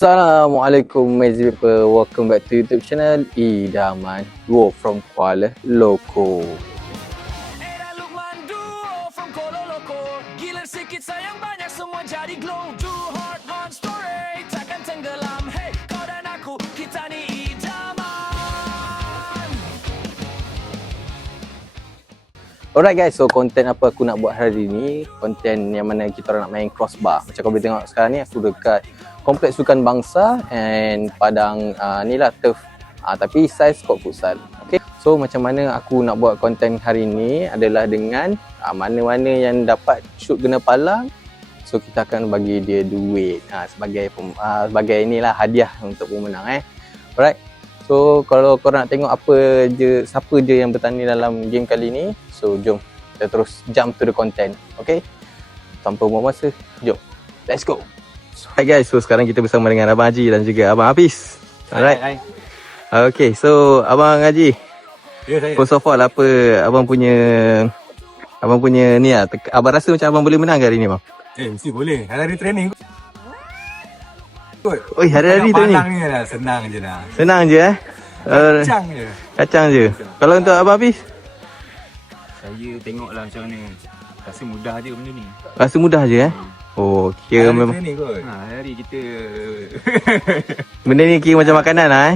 Assalamualaikum Mazy people, welcome back to YouTube channel Idaman Duo from Kuala Loko. Alright guys, so konten apa aku nak buat hari ni, konten yang mana kita orang nak main crossbar. Macam kau boleh tengok sekarang ni, aku dekat Kompleks Sukan Bangsa and Padang ni lah turf, tapi size court futsal. Okay, so macam mana aku nak buat konten hari ni adalah dengan mana-mana yang dapat shoot kena palang, so kita akan bagi dia duit sebagai inilah hadiah untuk pemenang. Alright, so kalau korang nak tengok siapa je yang bertanding dalam game kali ni, so jom kita terus jump to the content. Okay, tanpa buang masa, jom let's go. Hai guys, so sekarang kita bersama dengan Abang Haji dan juga Abang Hafiz. Alright. Hai. Okay, so Abang Haji, saya. First of all, apa abang punya ni lah, abang rasa macam abang boleh menang ke hari ni bang? Mesti boleh, hari-hari training kot. Oi, hari-hari training? Palang ni lah, senang je lah. Senang je Kacang je. Kalau untuk Abang Hafiz? Saya tengoklah macam mana. Rasa mudah je benda ni. Rasa mudah je Oh, kira memang hari kita benda ni kira macam makanan lah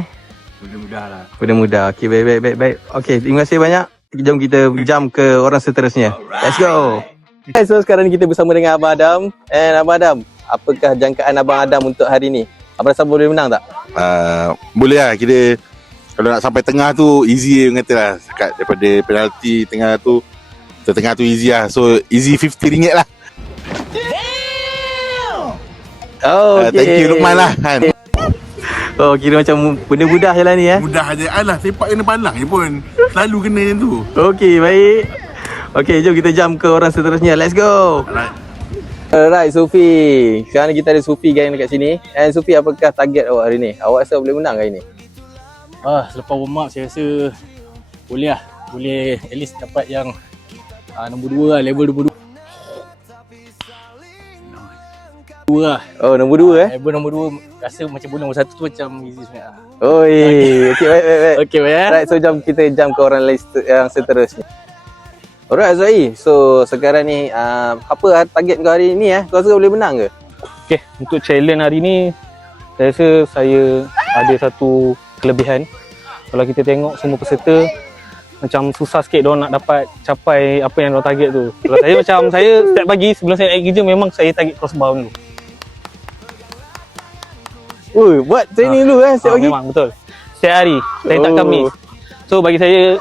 benda mudah lah. Benda mudah. Okay, baik. Okay, terima kasih banyak. Jom kita jump ke orang seterusnya. Let's go. Okay, so sekarang ni kita bersama dengan Abang Adam. And Abang Adam, apakah jangkaan Abang Adam untuk hari ni? Abang rasa boleh menang tak? Boleh lah, kira kalau nak sampai tengah tu easy kata lah. Dekat daripada penalti tengah tu, tengah tu easy lah. So easy RM50 lah. Oh, okay. Thank you Luqman lah kan. Oh, kira macam benda mudah je lah ni Mudah je. Alah, sepak kena palang je pun selalu kena macam tu. Okay, baik. Okay, jom kita jump ke orang seterusnya. Let's go. Alright, Sufi. Sekarang ni kita ada Sufi gang dekat sini. And Sufi, apakah target awak hari ni? Awak rasa boleh menang hari ni? Selepas warm up saya rasa boleh lah. Boleh at least dapat yang nombor 2 lah, level 22 lah. Oh, nombor 2 Level nombor 2 rasa macam boleh, nombor 1 tu macam easy sangat lah. Oi, okay, baik. Okay, baik. Alright, so jom kita jump ke orang lain yang seterusnya. Alright Azrai, so sekarang ni apa target kau hari ni Kau rasa boleh menang ke? Okay, untuk challenge hari ni saya rasa saya ada satu kelebihan. Kalau kita tengok semua peserta macam susah sikit diorang nak dapat capai apa yang diorang target tu. Kalau saya setiap pagi sebelum saya naik kerja memang saya target crossbar dulu. Buat training dulu setiap pagi? Memang betul. Setiap hari, saya tak Khamis. So bagi saya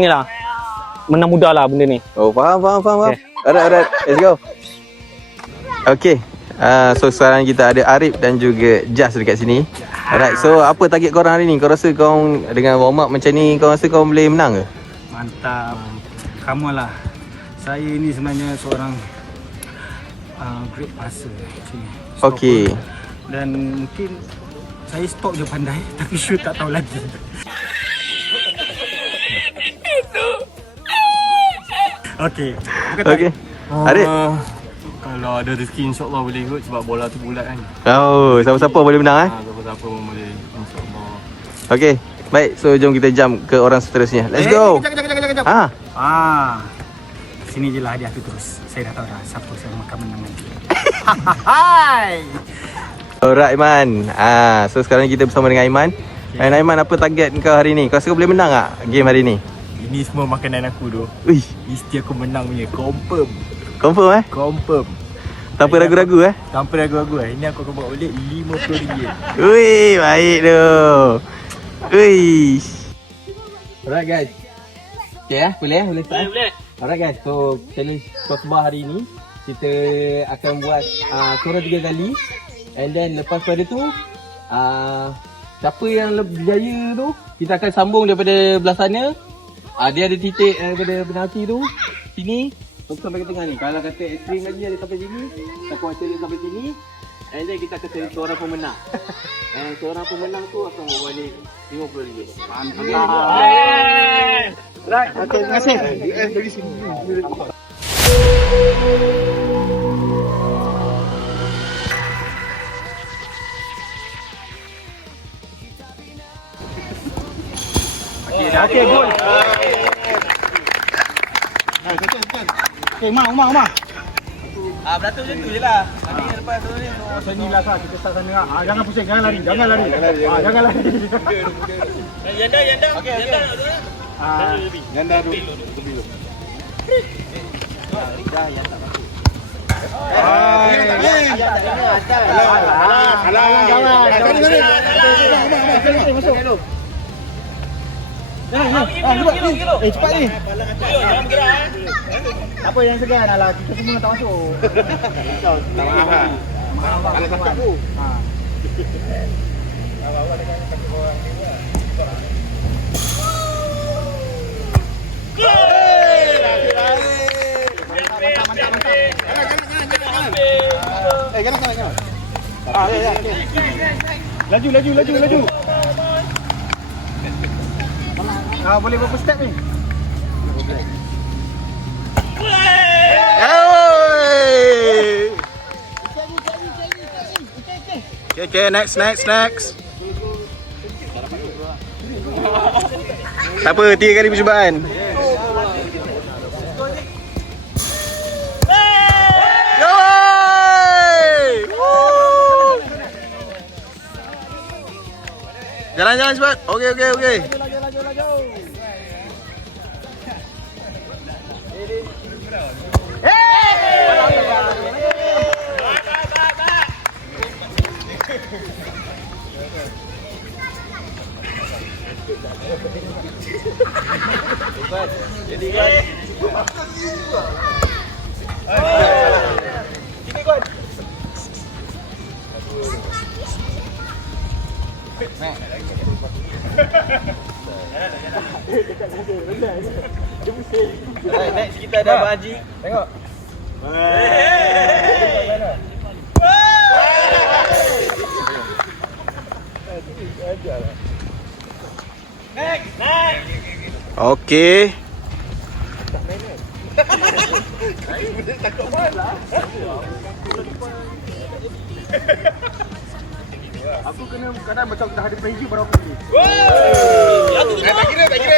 ni lah, menang mudah lah benda ni. Oh, faham. Okay. Alright, let's go. Okay, so sekarang kita ada Arif dan juga Jas dekat sini. Alright, so apa target korang hari ni? Kau rasa kau dengan warm up macam ni, kau rasa kau boleh menang ke? Mantap. Kamu lah. Saya ni sebenarnya seorang great passer actually. Okay. Dan mungkin saya stop je pandai tapi shoot tak tahu lagi. Okay. Arif? Kalau ada rezeki insyaAllah boleh ikut sebab bola tu bulat kan. Oh, siapa-siapa boleh menang Siapa-siapa pun boleh insyaAllah. Okay, baik. So jom kita jump ke orang seterusnya. Let's go. Kejap. Sini je lah hadiah tu terus. Saya dah tahu dah siapa yang makan menang nanti. Alright Aiman. So sekarang kita bersama dengan Aiman. And Aiman, apa target kau hari ni? Kau rasa kau boleh menang tak game hari ni? Ini semua makanan aku tu. Mesti aku menang punya. Confirm. Confirm. Tanpa ragu-ragu Tanpa ragu-ragu Ini aku akan bawa balik RM50. Ui, baik tu. Ui. Alright guys. Okay boleh start? Boleh. Alright guys, so challenge crossbar hari ni kita akan buat korang 3 kali. And then lepas pada tu siapa yang lebih berjaya tu, kita akan sambung daripada belah sana. Dia ada titik daripada penalti tu sini sampai ke tengah ni. Kalau kata ekstrim lagi ada sampai sini, kita kuasa dia sampai sini. And then kita akan cari seorang pemenang. And seorang pemenang tu akan bawa balik RM50. Mantap. Right, okay, terima kasih. Dari sini. Okey, gol. Okey, Umar. Beratur macam tu je lah. Nanti lepas tu ni. Sini lah Sah, kita start sana lah. Jangan pusing, jangan lari. Jangan lari. Yanda. Okey. Ganda dulu. Masuk. Cepat ni. Jangan bergerak. Apa yang segan? Alah, kita semua tak masuk. Kalau tak aku. Laju. Boleh berapa step ni? Okay, next. Tak apa, 3 kali percubaan. Jalan cepat. Okey. Next kita ada Abang Haji. Tengok. Okey. Aku kena kadang macam dah ada pressure baru aku pergi. Tak kira.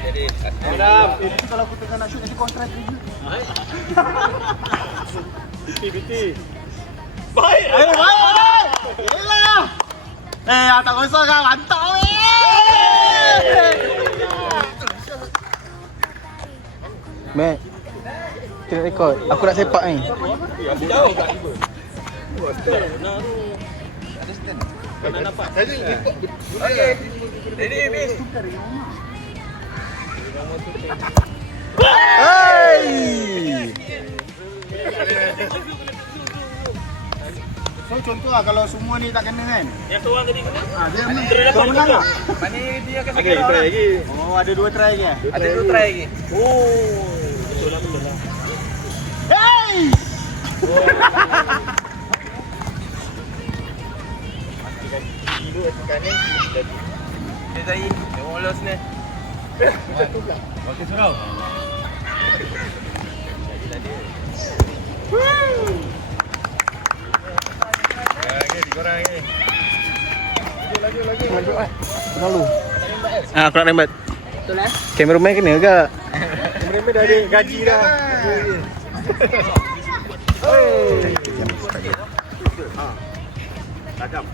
Jadi kalau aku tengah nak shoot nanti kau try pressure. Biti. Baik. Yelah. Tak kosong kan, mantap weh. Mek. Kita rekod. Aku nak sepak ni. So contoh lah kalau semua ni tak kena kan. Yang seorang tadi kena. Dia menang lah. Mana dia akan sakit orang. Oh, ada 2 try lagi. Ada 2 try lagi. Betul lah. Hey! Dia tadi, dia bolos ni. Okey, surau. Dikorang ni. Lalu. Aku nak rembat. Betul eh? Kameraman kena ke? Mereka dah ada gaji dah. Tajam.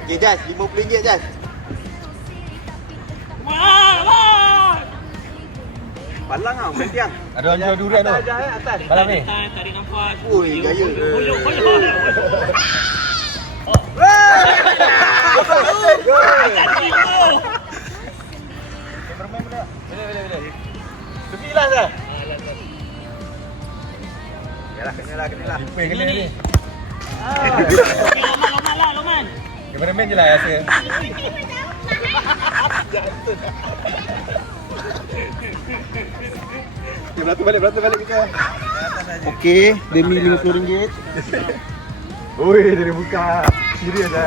Okay, Jas. RM50 Jas. Palang ah, mentiang. Ada orang jual durian tu. Atas. Palang ni. Tarik nafas. Ui, gaya. Tepi lah dah. Kenalah. Lipai kena ni. Loman. Kameraman je lah rasa. Okay, beratur balik kita. Okey, demi RM50. Oi, dia buka. Serius dah.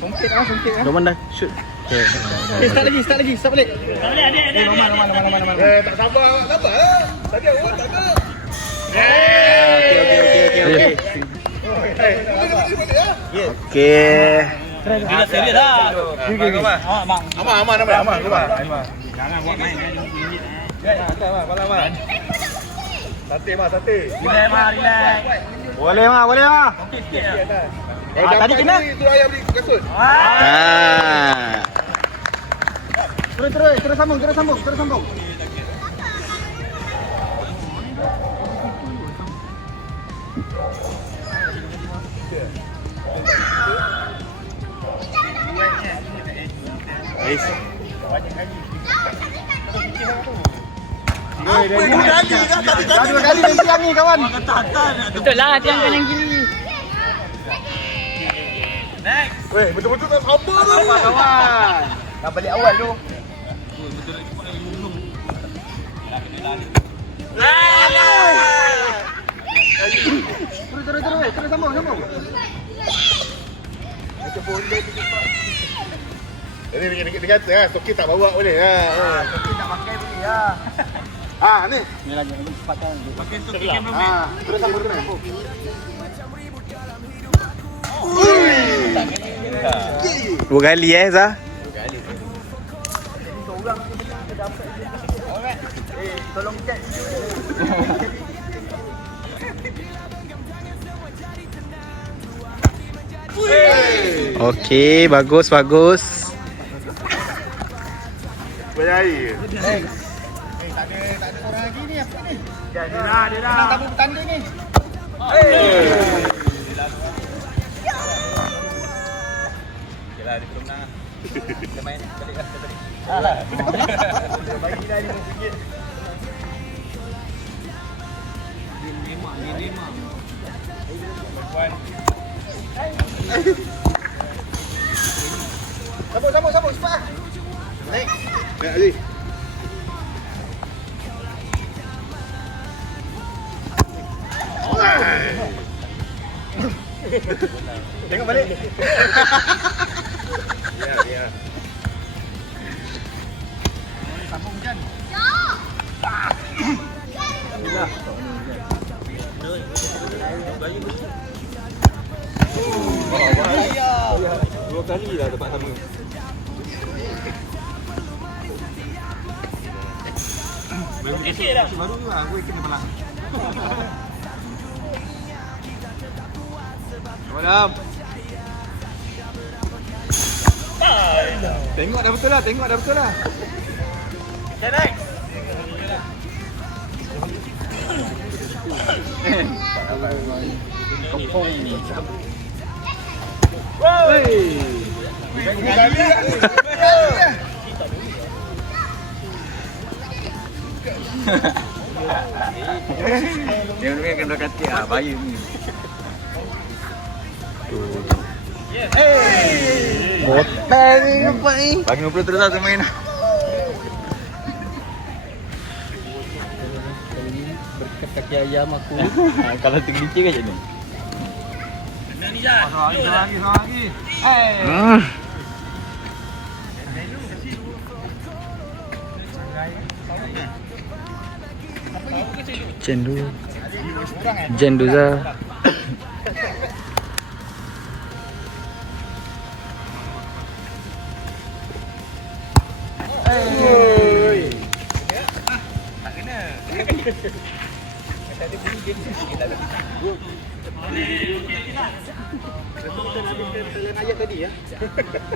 Songkit ah. Loman dah shoot. Okay, start lagi. Start balik. Ada. Loman. Tak sabar lah. Tadi awak tak ada. Okey. Aman keluar. Sate mah, sate. Boleh mah. Tadi kena. Itu ayam di kasut. Ah. Terus sambung. Dah 2 kali dah siang ni kawan. Betul lah, tiang kanan kiri. Weh, betul-betul tak sabar tu. Kawan. Dah balik awal tu. Terus sambung. Jadi dia kata stoki tak bawa boleh. Tapi nak pakai boleh lah. Ni. Ni lagi cepat kan. Pakai stoki kameraman. Terus sambung. Dua kali Zah. Tolong cek. Okey, bagus. Berjaya. Tak ada orang lagi ni apa ni? Dia dah. Tamu petanda ni. Okeylah, dia belum nak. Kita main balik. Bagi dah ni sikit. Sambung cepat. Naik Aziz. Tengok balik. Ya. Sambung hujan. Dua kali lah tempat sama. Baru juga aku kena belang. Malam. Tengok dah betul lah. Dia ni kena kata bahaya ni. Botak ni apa ni? Bagi 50 terus lah main. Berkat kaki ayam aku. Kalau tergelincir kan macam ni. Lagi. Jendu Zah. Ayat tadi ya.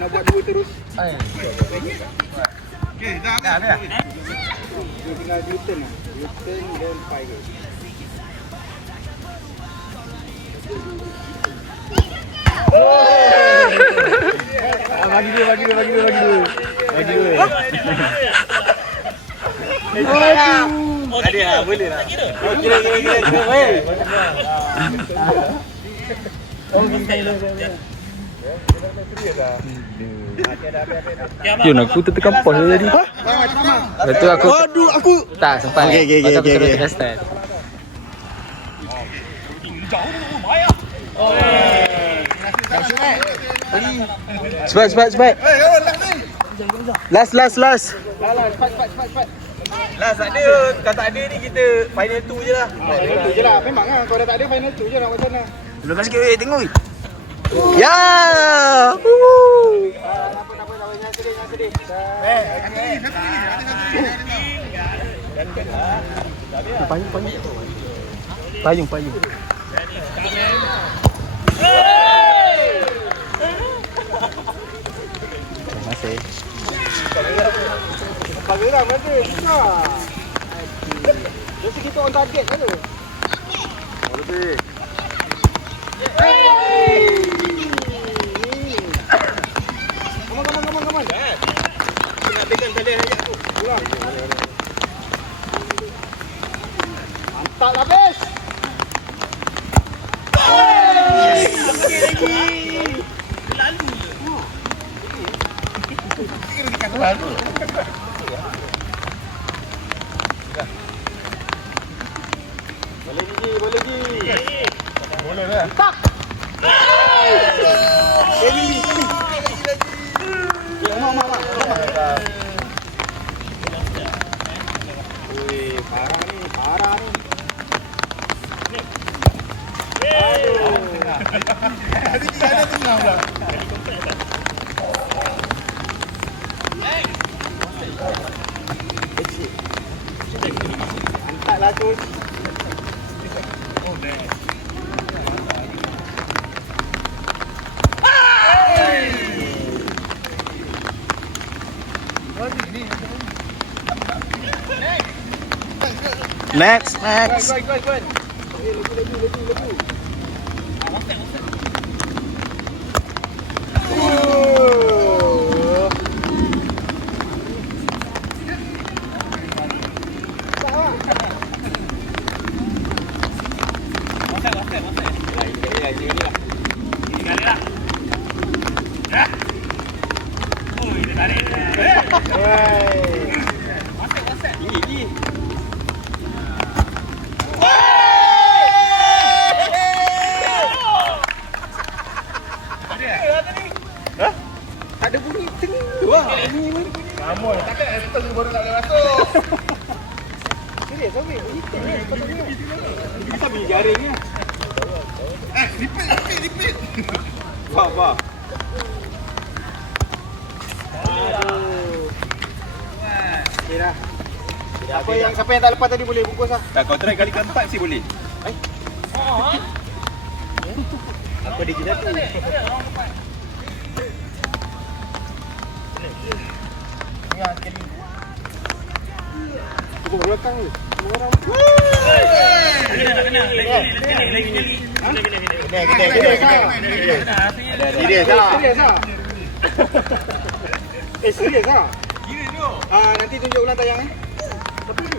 Nak buat 2 terus. Okey, dah. Dia tinggal U-turn lah. U-turn dan 5 ke. Bagi dua. Ada boleh lah. Kira. Yun, aku tertekan pause tadi. Lepas tu aku tak sempat. Okey. Lepas tu aku terus tekan start. Cepat. Last. Cepat. Last tak ada. Kalau tak ada ni kita final 2 je lah. Final 2 je lah. Memang lah. Kalau dah tak ada final 2 je lah macam mana. Belakang sikit weh, tengok weh. Ya. Payung. Terima kasih. Pangeran mana? Susah. Jadi kita on target kan tu? Oh, lebih. Come on. Kena ambilkan talent ayat tu. Pulang. Mantap lah, Bes. Boleh lagi. Boleh dah. Tak. Lagi. Mama. Wih, parah ni. Aduh. Ada tengah pula. Mantap lah tu. Next. Go. Laju. Ada bunyi teng. Wah, bunyi. Kamu takkan setengah baru nak masuk. Serius, Sofi. Kita bunyi jaringnya. Repeat. Wah. Aduh. Kira. Siapa yang tak lepas tadi boleh bungkus ah. Tak, kau try kali keempat sih boleh. Apa dia kita tu? Ya, sekali. Tunggu belakang ni. Semua orang. Serius ah. Serius ah. Gini tu. Nanti tunjuk ulang tayang eh. Tapi ni.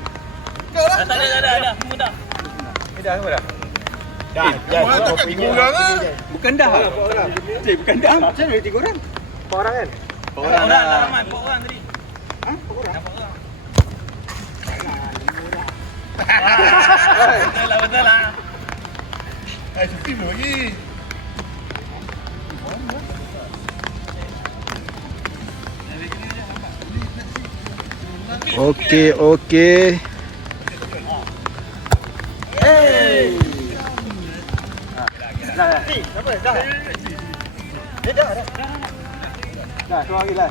Tak ada. Semua dah. Semua dah. Bukan dah. Bukan dah. Macam mana 3 orang? 4 orang kan? 4 orang dah. Rahman, 4 orang tadi. Ha? 4 orang? Betul lah. Okey. Dah, keluar lagi lah.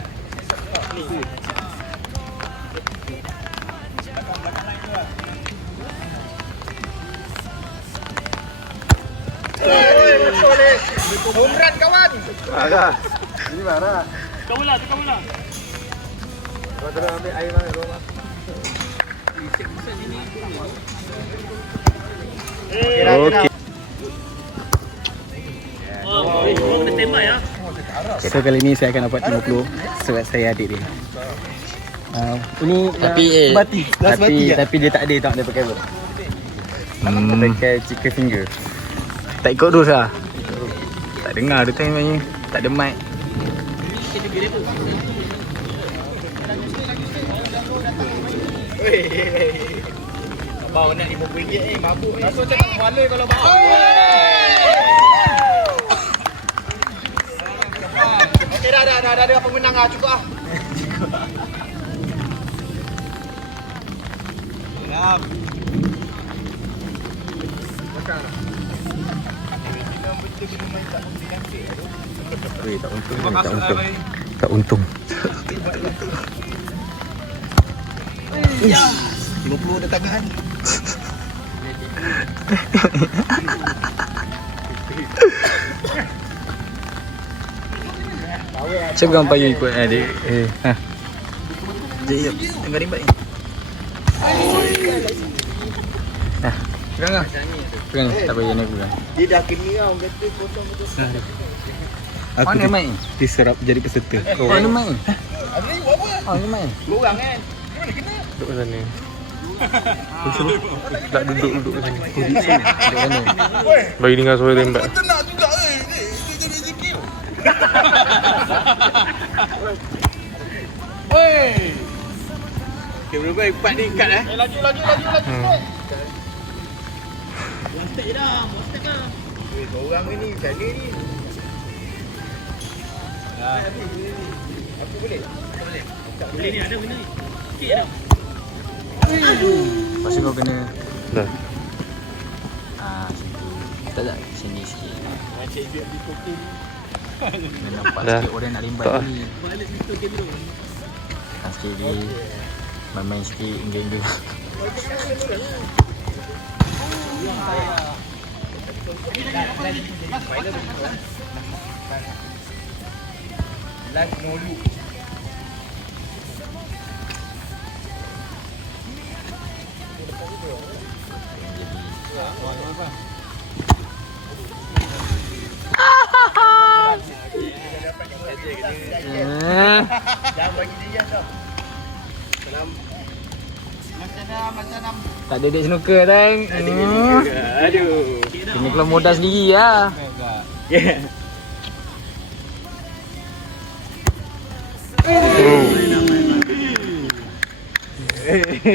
Umran kawan. Marah. Ini marah. Kau mula. Kau terus ambil air mana rumah. Okey. Kena tembak ya. So kali ni saya akan dapat 50 sebab saya adik dia. Ini bati. Tapi dia tak ada dia pakai apa? Pakai chicken finger. Tak ikut terus lah. Tak dengar dia tanya. Tak ada mic. Bawa nak RM50 mabuk ni. Masuk cakap kepala kalau bawa. Okey dah ada pemenang ah, cukup ah. Siap. Makan. Weh, tak untung. Tak untung. 50 dah tangan. Cakap payung ikut adik. Jep, tengah rimbat ni. Pegang. Tak payah nak pegang. Dia dah kena orang kata potong betul. Mana mai? Diserap jadi peserta. Mana mai? Abang ni buat apa? Mana mai? Dua orang kan? Mana kena? Duduk kat sana. Tak duduk kat sini. Duduk sana. Bagi dengar suara tembak. Betul nak juga Dia jadi rezeki. Woi. Kamera baik 4 ni kat Laju. Wastek dah. Wastek dah. Weh, seorang ni macam ni. Aku boleh? Boleh ni ada benda ni. Sikit dah. Lepas tu kau kena Dah. situ. Tak sini sikit. Cik dia di kopi. Kena nampak Dah. sikit orang nak limbat Tak. ni. Balik pistol kamera. Kan sikit lagi. Main-main sikit, enggak. Last no look. Jangan bagi dia tau. Tak ada dek snooker tang. Aduh. Kena keluar modal sendiri lah.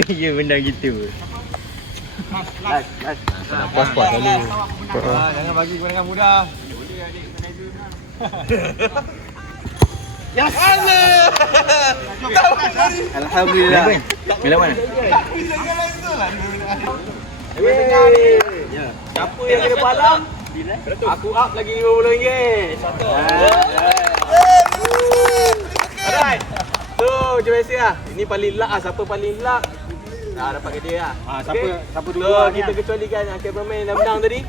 Ya benda gitu. Nak puas-puas dulu. Jangan bagi kepada mudah. Yes! Alhamdulillah. Bila mana? Siapa yang kena palang? Aku up lagi RM50. Alright. So, macam biasa lah. Ini paling luck lah. Siapa paling luck? Dah dapat kerja lah. Siapa dulu so, kita kecualikan cameraman dah menang tadi.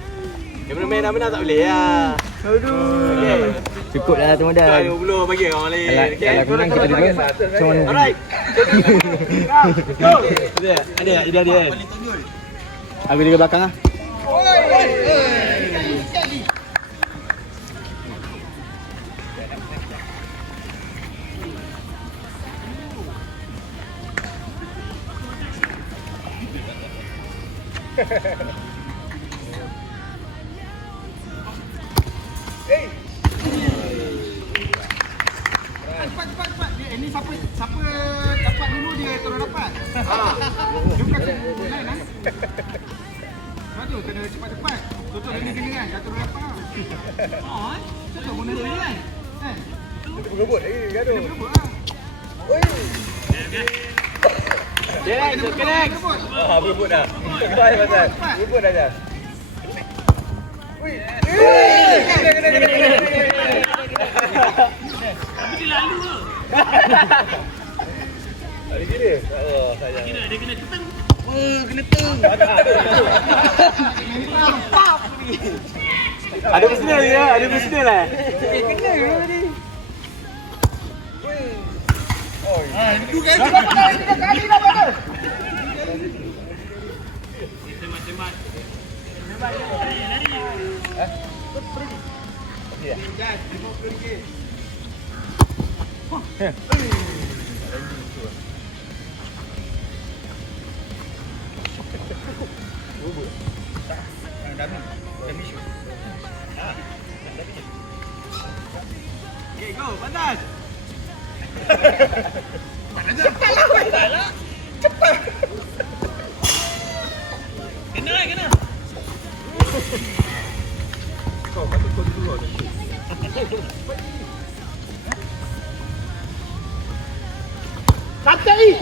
Cameraman dah menang tak boleh lah. Okay. Cukup dah tu modal. RM50 bagi orang lain. Kalau menang kita dua. Macam mana? Alright. Go. Ada. Aku di belakang lah. Cepat. Ini siapa dapat dulu dia terus dapat. Dia bukan semua lain lah. Satu kena cepat-cepat. Contoh ini kena kan, jatuh dapat. Contoh guna dia kan. Dia berebut lagi, gaduh. Dia berebut lah. Dia connect. Berebut dah. Baik pasal. Berebut dah dah. Dia lalu ke? Ada kira? Oh, sayang. Kira dia kena keteng. Ada personal ya, ada personal lah. Kena ke ni? Itu kan tiga kali dah bagus. Semat-semat. Okay, go, pantas. Kena. Santai.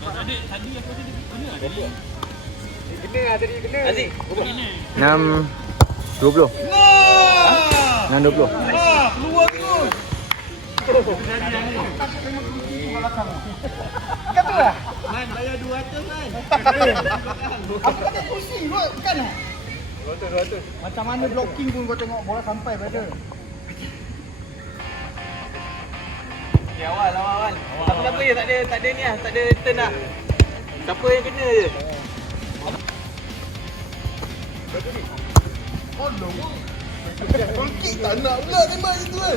Tadi aku tadi mana ada ni? Kena lah tadi, kena. Aziz. 6.20. 6.20. Keluar terus. Kata lah. Man, bayar 200 man. Aku kata pusing kot, bukan lah. 200. Macam mana blocking pun kau tengok bola sampai pada. Okay, awal. Siapa-siapa je tak ada ni lah, tak ada turn lah. Siapa yang kena je. Goal kick tak nak pula tembak itu kan.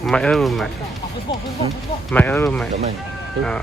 Mic apa mic? Mic apa mic? Tak main. Ya.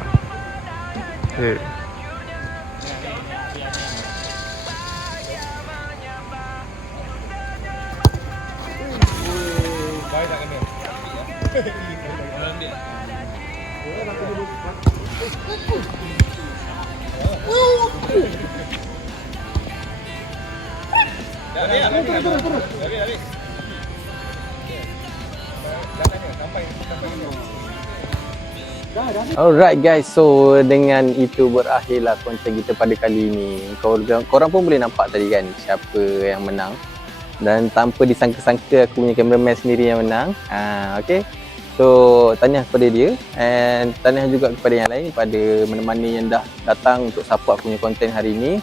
Alright guys, so dengan itu berakhirlah konten kita pada kali ini. Korang pun boleh nampak tadi kan siapa yang menang. Dan tanpa disangka-sangka aku punya cameraman sendiri yang menang. Okay. So tahniah kepada dia and tahniah juga kepada yang lain pada mana-mana yang dah datang untuk support aku punya konten hari ini.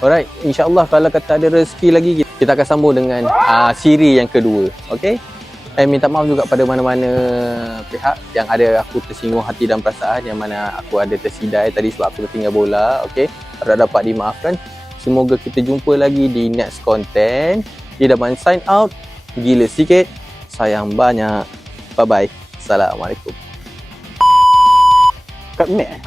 Alright, insyaAllah kalau kata ada rezeki lagi kita akan sambung dengan siri yang kedua. Okay. And minta maaf juga pada mana-mana pihak yang ada aku tersinggung hati dan perasaan, yang mana aku ada tersidai tadi sebab aku tertinggal bola. Okay, harap dapat dimaafkan. Semoga kita jumpa lagi di next content. Idaman sign out. Gila sikit, sayang banyak. Bye bye. Assalamualaikum. Kat Mac.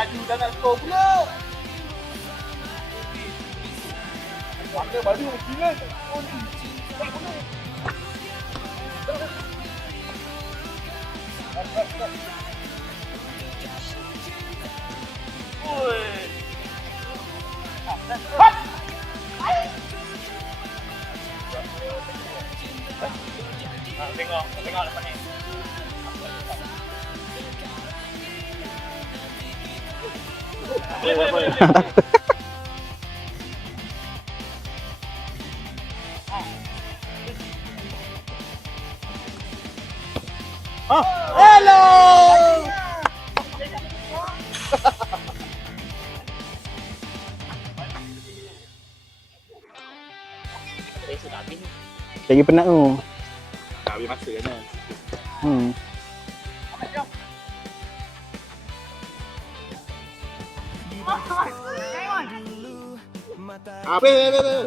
Aduh, dah nak skor pula. Warna baru gila. Tengok depan ni. Lagi penat tu. Tak habis masa kan. Apa? Ini ke?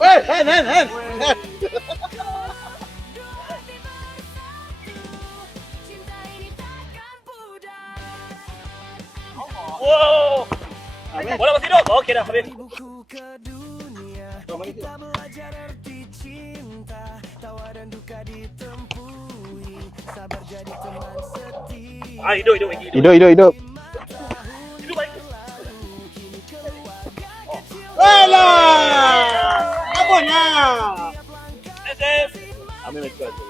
Wah, kena. Wow. Bola masih hidup. Okey dah habis. Kita belajar arti cinta, tawa dan duka ditempuhi. Ah, hidup, hidup. Hidup. Hidup baik. Alah! Abang lah! SF. Ambil match